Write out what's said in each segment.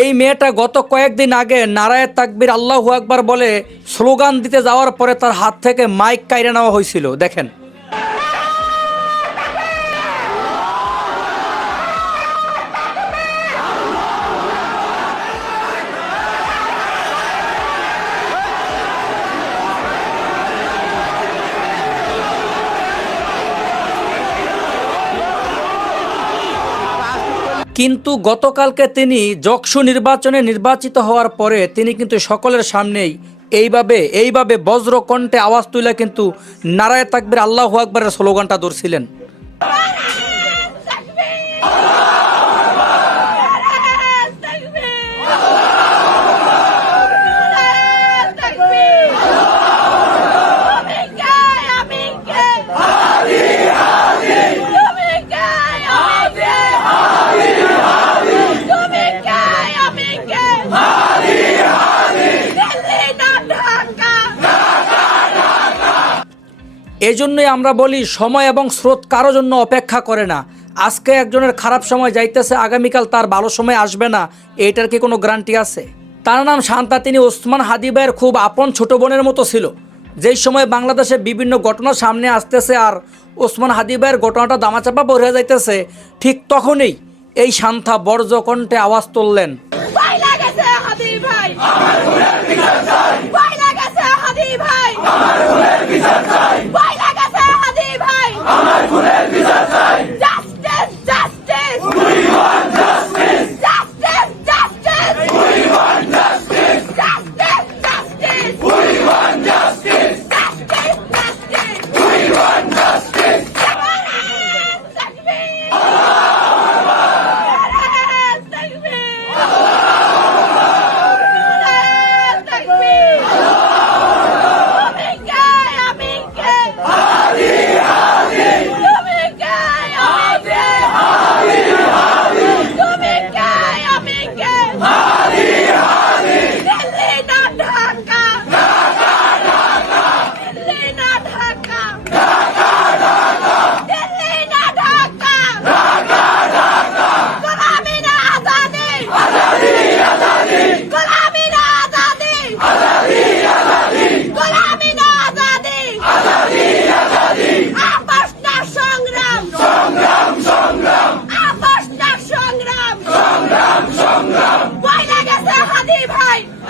এই মেয়েটা গত কয়েকদিন আগে নারায়ে তাকবীর আল্লাহু আকবার বলে স্লোগান দিতে যাওয়ার পরে তার হাত থেকে মাইক কাইরে নেওয়া হয়েছিল। দেখেন, কিন্তু গতকালকে তিনি যকসু নির্বাচনে নির্বাচিত হওয়ার পরে তিনি কিন্তু সকলের সামনেই এইভাবে বজ্রকণ্ঠে আওয়াজ তুলে কিন্তু নারায়ে তাকবীর আল্লাহু আকবারের স্লোগানটা ধরছিলেন। এই জন্যই আমরা বলি সময় এবং স্রোত কারো জন্য অপেক্ষা করে না। আজকে একজনের খারাপ সময় যাইতেছে, আগামীকাল তার ভালো সময় আসবে না, এইটার কি কোনো গ্যারান্টি আছে? তার নাম শান্তা। তিনি ওসমান হাদি ভাইয়ের খুব আপন ছোট বোনের মতো ছিল। যেই সময় বাংলাদেশে বিভিন্ন ঘটনা সামনে আসতেছে আর ওসমান হাদি ভাইয়ের ঘটনাটা দামাচাপা পড়ে যাইতেছে, ঠিক তখনই এই শান্তা বজ্রকণ্ঠে আওয়াজ তুললেন,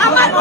আমার